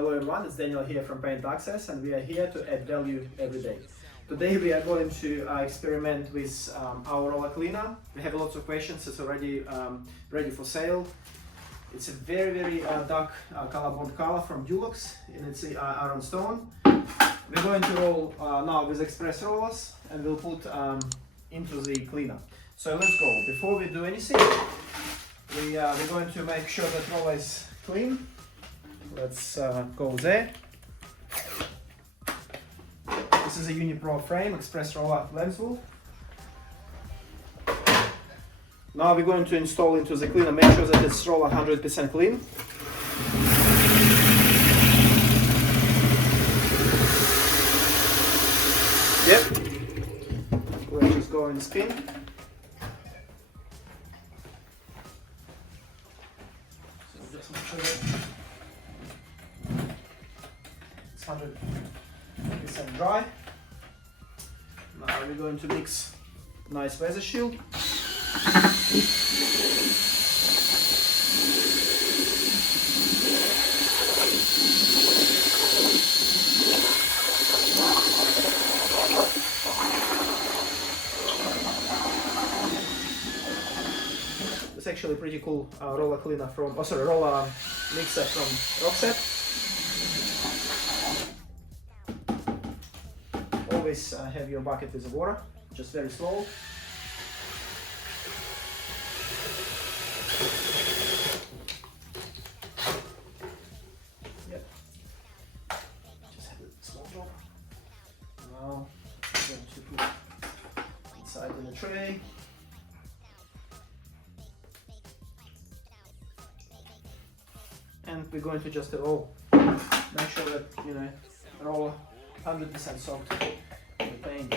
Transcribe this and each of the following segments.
Hello everyone, it's Daniel here from PaintAccess, and we are here to add value every day. Today we are going to experiment with our roller cleaner. We have lots of questions. It's already ready for sale. It's a very dark colorboard color from Dulux, and it's iron stone. We're going to roll now with express rollers, and we'll put into the cleaner. So let's go. Before we do anything, we're going to make sure that roller is clean. Let's go there. This is a Unipro frame, express roller lens wool. Now we're going to install into the cleaner. Make sure that it's roller 100% clean. Yep. Let's just go and spin. So just make sure that it's 100% dry. Now we're going to mix nice weather shield. It's actually a pretty cool roller cleaner from, roller mixer from Rockset. Always have your bucket with the water, just very slow. Yep. Just have a small drop. Now I'm going to put inside in the tray. And we're going to just roll. Make sure that roll 100% soaked in the paint.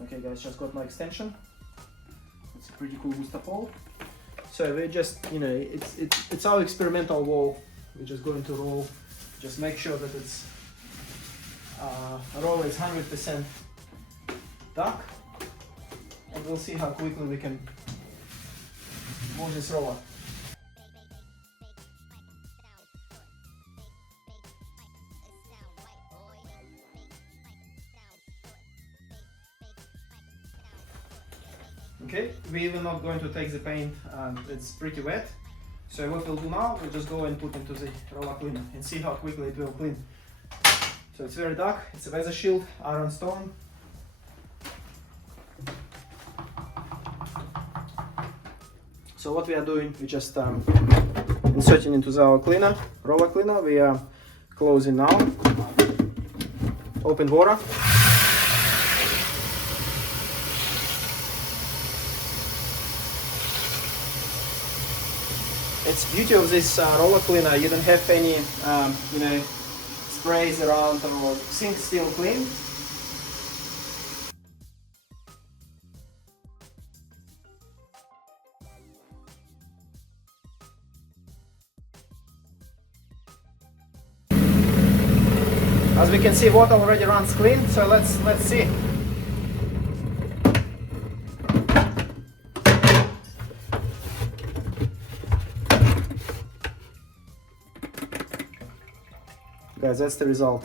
Okay guys, just got my extension. It's a pretty cool booster pole. So we just, it's our experimental wall. We're just going to roll. Just make sure that it's roll is 100% dark, and we'll see how quickly we can move this roller. Okay, we're even not going to take the paint, it's pretty wet. So what we'll do now, we'll just go and put into the roller cleaner and see how quickly it will clean. So it's very dark, it's a weather shield, iron stone. So what we are doing, we just inserting into our cleaner, roller cleaner. We are closing now, open water. It's the beauty of this roller cleaner. You don't have any, sprays around or sink still clean. As we can see, water already runs clean. So let's see. Guys, that's the result.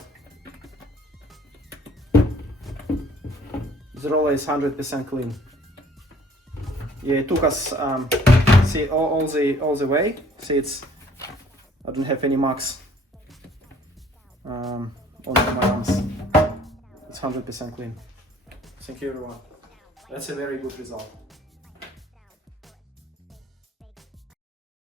The roller is 100% clean. Yeah, it took us see all the way. See, I don't have any marks on my arms. It's 100% clean. Thank you everyone. That's a very good result.